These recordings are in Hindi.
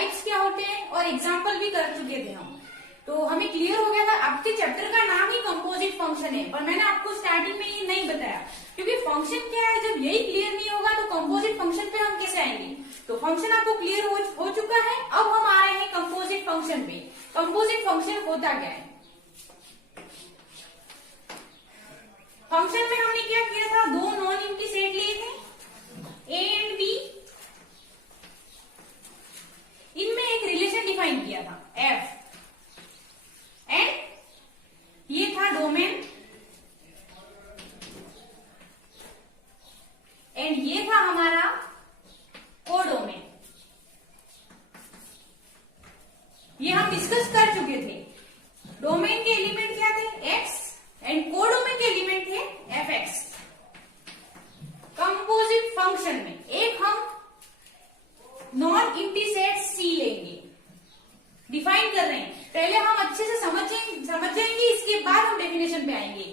टाइप्स क्या होते हैं और एग्जाम्पल भी कर चुके थे हम, तो हमें क्लियर हो गया था। आपके चैप्टर का नाम ही कंपोजिट फंक्शन है, पर मैंने आपको स्टार्टिंग में ये नहीं बताया, क्योंकि फंक्शन क्या है जब यही क्लियर नहीं होगा तो कंपोजिट फंक्शन पे हम कैसे आएंगे। तो फंक्शन आपको क्लियर हो चुका है। अब हम आ रहे हैं कंपोजिट फंक्शन पे। कंपोजिट फंक्शन होता क्या है? फंक्शन में हमने क्या किया था, दो नॉन एम्प्टी सेट लिए थे ए एंड बी, इनमें एक रिलेशन डिफाइन किया था एफ, एंड ये था डोमेन, एंड ये था हमारा कोडोमेन। ये हम डिस्कस कर चुके थे। डोमेन के एलिमेंट क्या थे, एक्स, एंड कोडोमेन के एलिमेंट थे एफ एक्स। कंपोजिट फंक्शन में एक हम नॉन एम्प्टी सेट सी लेंगे, डिफाइन कर रहे हैं। पहले हम अच्छे से समझेंगे, इसके बाद हम डेफिनेशन पे आएंगे।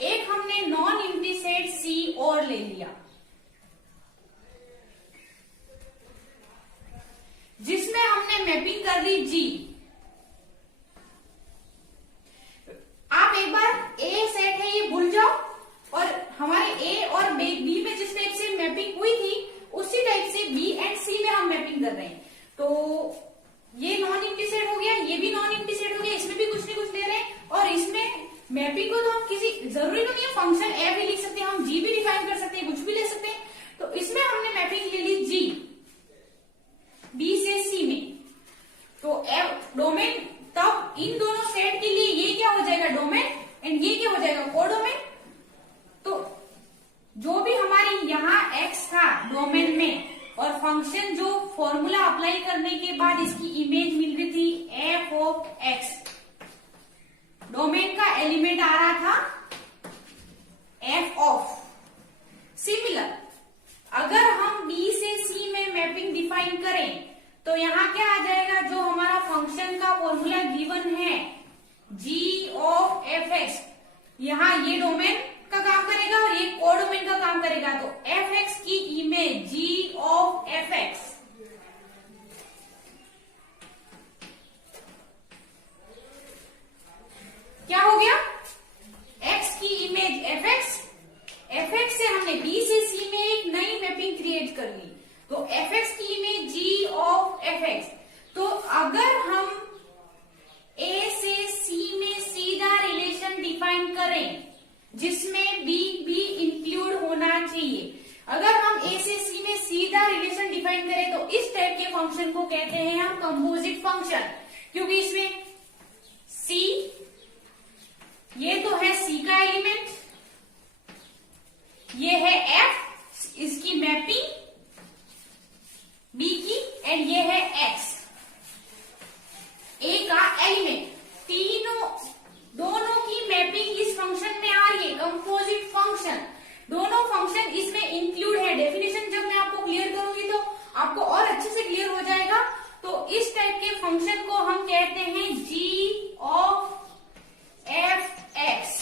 एक हमने नॉन एम्प्टी सेट सी और ले लिया, जिसमें हमने मैपिंग कर दी जी। आप एक बार ए सेट है ये भूल जाओ, और हमारे ए और बी में जिस टाइप से मैपिंग हुई थी उसी टाइप से बी एंड सी में हम मैपिंग कर रहे हैं। तो ये नॉन एम्प्टी सेट हो गया, ये भी नॉन एम्प्टी सेट हो गया, इसमें भी कुछ न कुछ ले रहे हैं। और इसमें मैपिंग को तो हम किसी जरूरी तो नहीं है फंक्शन ए भी लिख सकते हैं, हम जी भी डिफाइन कर सकते हैं, कुछ भी ले सकते हैं। तो इसमें हमने मैपिंग ले ली जी, बी से सी में। तो एफ डोमेन, तब इन दोनों सेट के लिए ये क्या हो जाएगा, डोमेन, एंड ये क्या हो जाएगा, कोडोमेन। तो जो भी हमारी यहाँ एक्स था डोमेन में, और फंक्शन जो फॉर्मूला अप्लाई करने के बाद इसकी इमेज मिल रही थी एफ ऑफ एक्स, डोमेन का एलिमेंट आ रहा था एफ ऑफ। सिमिलर अगर हम बी से सी में मैपिंग डिफाइन करें तो यहां क्या आ जाएगा, जो हमारा फंक्शन का फॉर्मूला गिवन है जी ऑफ एफ एक्स, यहां ये डोमेन का काम करेगा और ये कोडोमेन का काम करेगा। तो एफ एक्स की image G of F X, क्या हो गया, एक्स की image F X, F X से हमने बी से सी में एक नई मैपिंग क्रिएट कर ली, तो एफ एक्स की image G of F X. तो अगर हम ए से सी में सीधा रिलेशन डिफाइन करें जिसमें बी भी इंक्लूड होना चाहिए, अगर हम ए से सी में सीधा रिलेशन डिफाइन करें तो इस टाइप के फंक्शन को कहते हैं हम कंपोजिट फंक्शन, क्योंकि इसमें सी, ये तो है सी का एलिमेंट, ये है एफ, इसकी मैपिंग बी की, एंड ये है एक्स, ए का एलिमेंट। दोनों की मैपिंग इस फंक्शन में आ रही है, कंपोजिट फंक्शन। दोनों फंक्शन इसमें इंक्लूड है। डेफिनेशन जब मैं आपको क्लियर करूंगी तो आपको और अच्छे से क्लियर हो जाएगा। तो इस टाइप के फंक्शन को हम कहते हैं जी ऑफ एफ एक्स,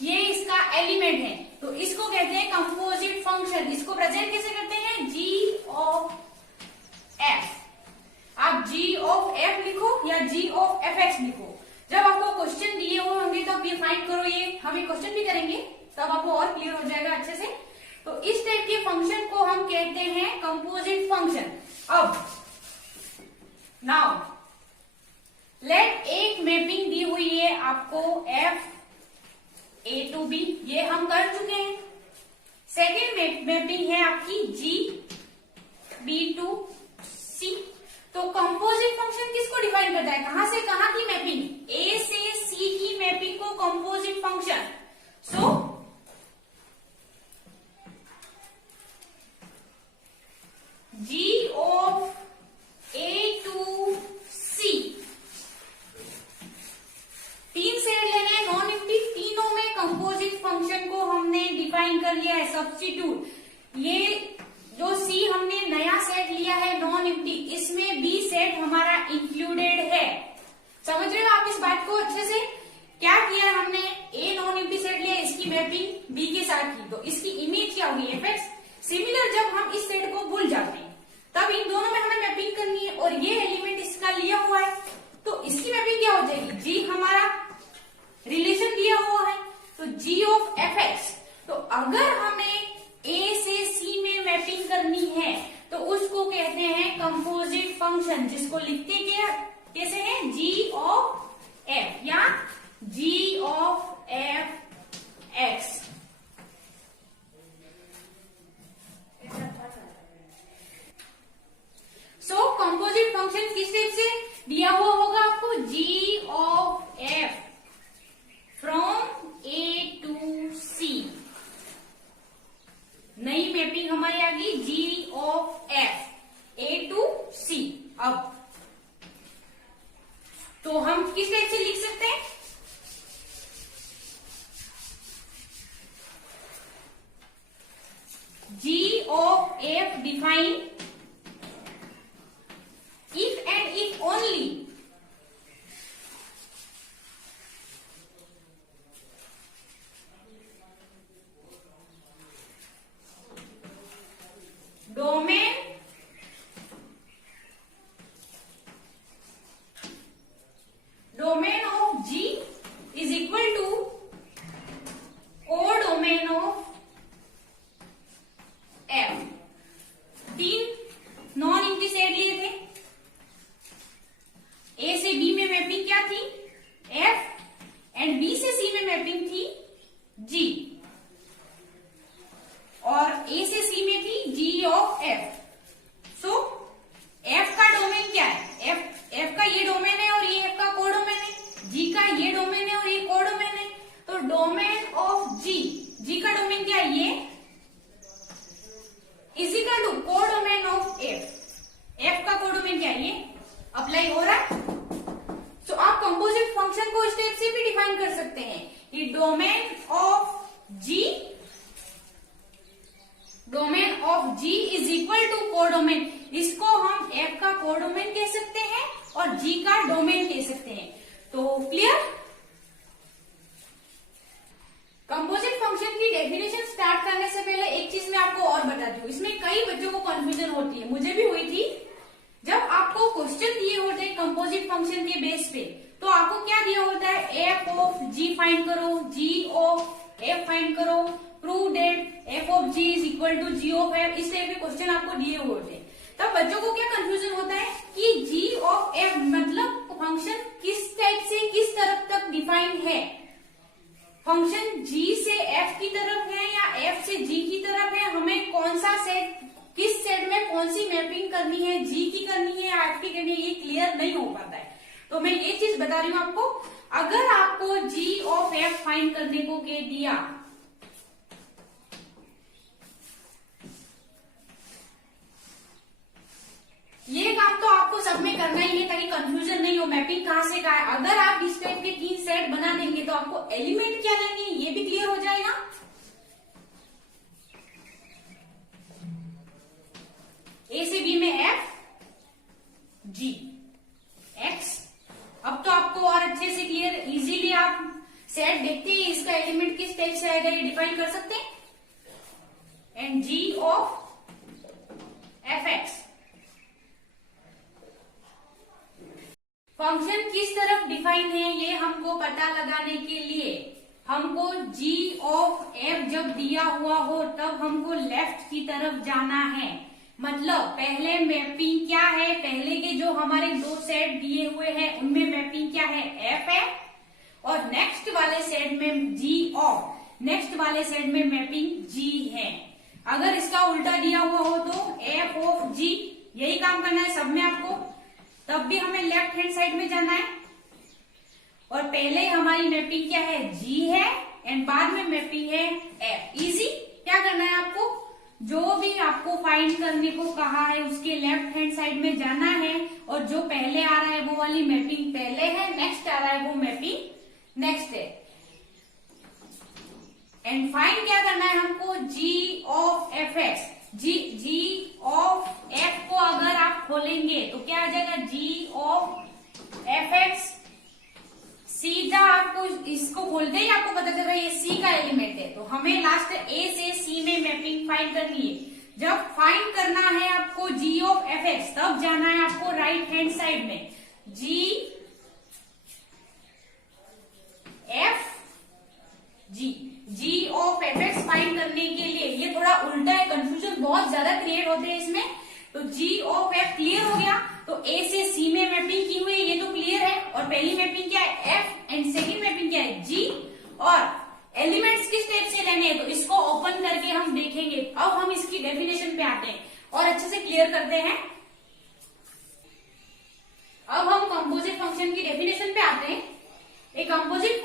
ये इसका एलिमेंट है, तो इसको कहते हैं कंपोजिट फंक्शन। इसको प्रेजेंट कैसे करते हैं, जी ऑफ एफ। आप जी ऑफ एफ लिखो या जी ऑफ एफ एक्स लिखो। जब आपको क्वेश्चन दिए हुए होंगे तो आप ये फाइंड करो, ये हमें क्वेश्चन भी करेंगे तब आपको और क्लियर हो जाएगा अच्छे से। तो इस टाइप के फंक्शन को हम कहते हैं कंपोजिट फंक्शन। अब नाउ लेट एक मैपिंग दी हुई है आपको एफ ए टू बी, ये हम कर चुके हैं। सेकेंड मैपिंग है आपकी जी बी टू सी। तो कंपोजिट फंक्शन किसको डिफाइन करता है, कहां से कहां की मैपिंग, ए से सी की मैपिंग को composite function. So g of A to C, तीन सेट लेने हैं नॉन एम्प्टी, तीनों में कंपोजिट फंक्शन को हमने डिफाइन कर लिया है, सब्स्टिट्यूट। ये जो सी हमने नया सेट लिया है नॉन एम्प्टी, इसमें बी सेट हमारा इंक्लूडेड है। समझ रहे हो आप इस बात को अच्छे से? क्या किया हमने, ए नॉन एम्प्टी सेट लिया, इसकी मैपिंग बी के साथ की, तो इसकी इमेज क्या होगी, एफ एक्स। सिमिलर जब हम इस सेट को भूल जाते हैं तब इन दोनों में तो जी ऑफ एफ एक्स। तो अगर हमें ए से सी में मैपिंग करनी है तो उसको कहते हैं कंपोजिट फंक्शन, जिसको लिखते क्या कैसे है, जी ऑफ एफ या g of F x. So composite function किस टाइप से दिया हुआ होगा आपको, g of f from A to C. नई मैपिंग हमारी आ गई g of f A to C. अब तो हम किस टाइप से लिख सकते हैं, g of f define if and if only domain of G is equal to codomain of F। तीन नॉन एम्प्टी सेट लिए थे, ए से बी में मैपिंग क्या थी, एफ, एंड बी से सी में मैपिंग थी जी, और ए से सी में थी जी ऑफ एफ। सो एफ का डोमेन क्या है, एफ का ये डोमेन है और ये एफ का कोडोमेन है, जी का ये डोमेन है और ये कोडोमेन है। तो डोमेन ऑफ जी का डोमेन क्या है, ये is equal to codomain of F का कोडोमेन क्या है, ये अप्लाई हो रहा है। तो आप कंपोजिट फंक्शन को इस टाइप से भी डिफाइन कर सकते हैं, ये domain of G is equal to codomain. इसको हम एफ का कोडोमेन कह सकते हैं और जी का डोमेन कह सकते हैं। तो क्लियर। कंपोजिट फंक्शन की डेफिनेशन स्टार्ट करने से पहले एक चीज मैं आपको और बताती हूँ, इसमें कई बच्चों को कंफ्यूजन होती है, मुझे भी हुई थी। जब आपको क्वेश्चन दिए होते हैं कंपोजिट फंक्शन के बेस पे, तो आपको क्या दिया होता है, एफ ऑफ जी फाइंड करो, जी ऑफ एफ फाइंड करो, prove that F of G is equal to G of F. इस टाइप के क्वेश्चन आपको दिए होते हैं। तब बच्चों को क्या कंफ्यूजन होता है कि जी ऑफ एफ मतलब फंक्शन किस टाइप से किस तरफ तक डिफाइंड है, फंक्शन जी से एफ की तरफ है या एफ से जी की तरफ है, हमें कौन सा सेट, किस सेट में कौन सी मैपिंग करनी है, जी की करनी है या एफ की करनी है, ये क्लियर नहीं हो पाता है। तो मैं ये चीज बता रही हूँ आपको, अगर आपको जी ऑफ एफ फाइंड करने को कह दिया, ये काम तो आपको सब में करना ही है ताकि कंफ्यूजन नहीं हो, मैपिंग कहां से कहां है। अगर आप इस टाइप के 3 सेट बना देंगे तो आपको एलिमेंट क्या लेंगे ये भी क्लियर हो जाएगा। ए से बी में एफ, जी, एक्स। अब तो आपको और अच्छे से क्लियर, इजीली आप सेट देखते ही इसका एलिमेंट किस टाइप से आएगा ये डिफाइन कर सकते हैं। And G of F X, function किस तरफ डिफाइन है ये हमको पता लगाने के लिए हमको जी ऑफ एफ जब दिया हुआ हो तब हमको लेफ्ट की तरफ जाना है। मतलब पहले मैपिंग क्या है, पहले के जो हमारे 2 सेट दिए हुए हैं उनमें मैपिंग क्या है, एफ है, और नेक्स्ट वाले सेट में जी ऑफ, नेक्स्ट वाले सेट में मैपिंग जी है। अगर इसका उल्टा दिया हुआ हो तो एफ ऑफ जी, यही काम करना है सब में आपको, तब भी हमें लेफ्ट हैंड साइड में जाना है। और पहले हमारी मैपिंग क्या है, जी है, एंड बाद में मैपिंग है एफ। इजी। क्या करना है आपको, जो भी आपको फाइंड करने को कहा है उसके लेफ्ट हैंड साइड में जाना है, और जो पहले आ रहा है वो वाली मैपिंग पहले है, नेक्स्ट आ रहा है वो मैपिंग नेक्स्ट है। एंड फाइंड क्या करना है हमको, g of F x. G of f को अगर आप खोलेंगे तो क्या आ जाएगा, जी ऑफ एफ एक्स। सीधा आपको इसको खोलते ही आपको पता चल रहा है ये सी का एलिमेंट है। तो हमें लास्ट ए से सी में मैपिंग फाइंड करनी है। जब फाइंड करना है आपको जी ऑफ एफ एक्स, तब जाना है आपको राइट हैंड साइड में, g f g of F x find करने के लिए, ये थोड़ा उल्टा है, कंफ्यूजन बहुत ज्यादा क्रिएट होते हैं इसमें। तो जी ऑफ एफ क्लियर हो गया, तो ए से सी में मैपिंग की हुई है, ये तो क्लियर है। और पहली मैपिंग क्या है एफ एंड सेकंड मैपिंग क्या है जी। और एलिमेंट्स किस टाइप से लेने हैं, तो इसको ओपन करके हम देखेंगे। अब हम इसकी डेफिनेशन पे आते हैं और अच्छे से क्लियर करते हैं। अब हम कंपोजिट फंक्शन की डेफिनेशन पे आते हैं। A composite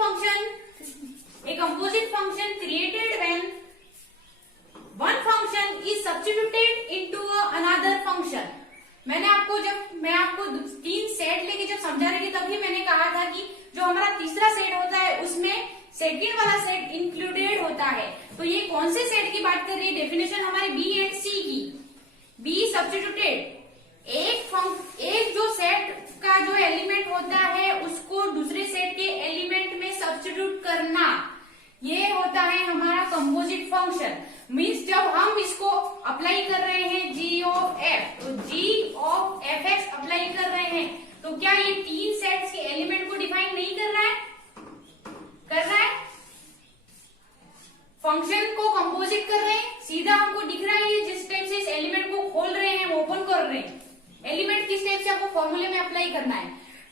function created when one function is substituted into another function. मैं आपको 3 सेट लेके जब समझा रही थी तभी मैंने कहा था कि जो हमारा तीसरा सेट होता है उसमें सेकंड वाला सेट इंक्लूडेड होता है। तो ये कौन से सेट की बात कर रही है, डेफिनेशन हमारी बी एंड सी की। बी सब्स्टिट्यूटेड, एक जो सेट का जो एलिमेंट होता है उसको दूसरे सेट के एलिमेंट में सब्स्टिट्यूट करना, ये होता है हमारा कंपोजिट फंक्शन। मीन्स जब हम इसको अप्लाई कर रहे हैं जी ऑफ एफ, तो जी ऑफ एफ एक्स अप्लाई कर रहे हैं, तो क्या ये 3 सेट्स के एलिमेंट को डिफाइन नहीं कर रहा है? कर रहा है। फंक्शन को कंपोजिट कर रहे हैं, सीधा हमको दिख रहा है जिस टाइप से इस एलिमेंट को खोल रहे हैं, ओपन कर रहे हैं। एलिमेंट किस टाइप से आपको फॉर्मूले में अप्लाई करना है।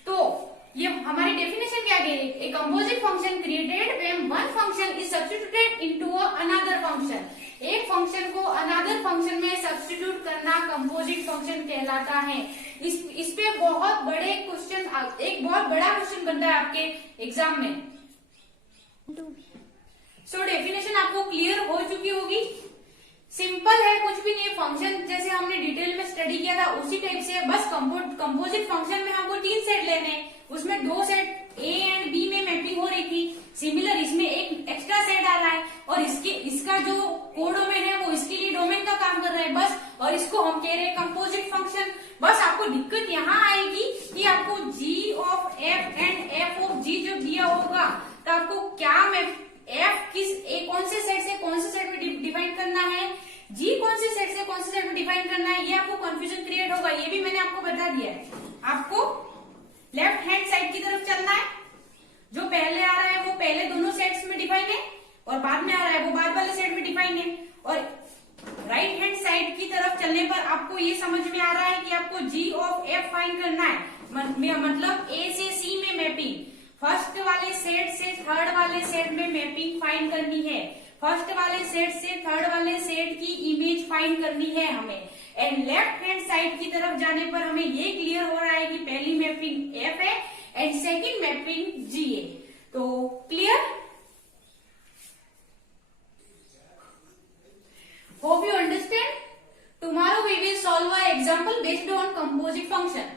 तो ये हमारी डेफिनेशन क्या कह रही है, a composite function created when one function is substituted into another function. एक फंक्शन को अनदर फंक्शन में सब्स्टिट्यूट करना कंपोजिट फंक्शन कहलाता है। इस पे बहुत बड़े क्वेश्चन, एक बहुत बड़ा क्वेश्चन बनता है आपके एग्जाम में। सो डेफिनेशन आपको क्लियर हो चुकी होगी। सिंपल है, कुछ भी नहीं। फंक्शन जैसे हमने डिटेल में स्टडी किया था उसी टाइप से, बस कंपोजिट फंक्शन में हमको 3 सेट लेने हैं, उसमें 2 सेट ए एंड बी में मैपिंग हो रही थी। सिमिलर इसमें एक एक्स्ट्रा सेट आ रहा है और इसका जो कोडोमेन है वो इसके लिए डोमेन का काम कर रहा है बस। और इसको हम कह रहे हैं कंपोजिट फंक्शन। बस आपको दिक्कत यहाँ आएगी कि आपको g of f and f of g जो दिया होगा तो आपको क्या एफ कौन से सेट में डिफाइन करना है, जी कौन से सेट से कौन से सेट में डिफाइन करना है, ये आपको कंफ्यूजन क्रिएट होगा। ये भी मैंने आपको बता दिया है। आपको लेफ्ट हैंड साइड की तरफ चलना है, जो पहले आ रहा है वो पहले दोनों सेट्स में डिफाइन है और बाद में आ रहा है वो बाद वाले सेट में डिफाइन है। और राइट हैंड साइड की तरफ चलने पर आपको ये समझ में आ रहा है कि आपको जी ऑफ एफ फाइंड करना है, मतलब ए से सी में मैपिंग, फर्स्ट वाले सेट से थर्ड वाले सेट में मैपिंग फाइंड करनी है, फर्स्ट वाले सेट से थर्ड वाले सेट की इमेज फाइंड करनी है हमें। एंड लेफ्ट हैंड साइड की तरफ जाने पर हमें ये क्लियर हो रहा है कि पहली मैपिंग एफ है एंड सेकंड मैपिंग जी है। तो clear? Hope you understand. Tomorrow we will solve an example based on composite function.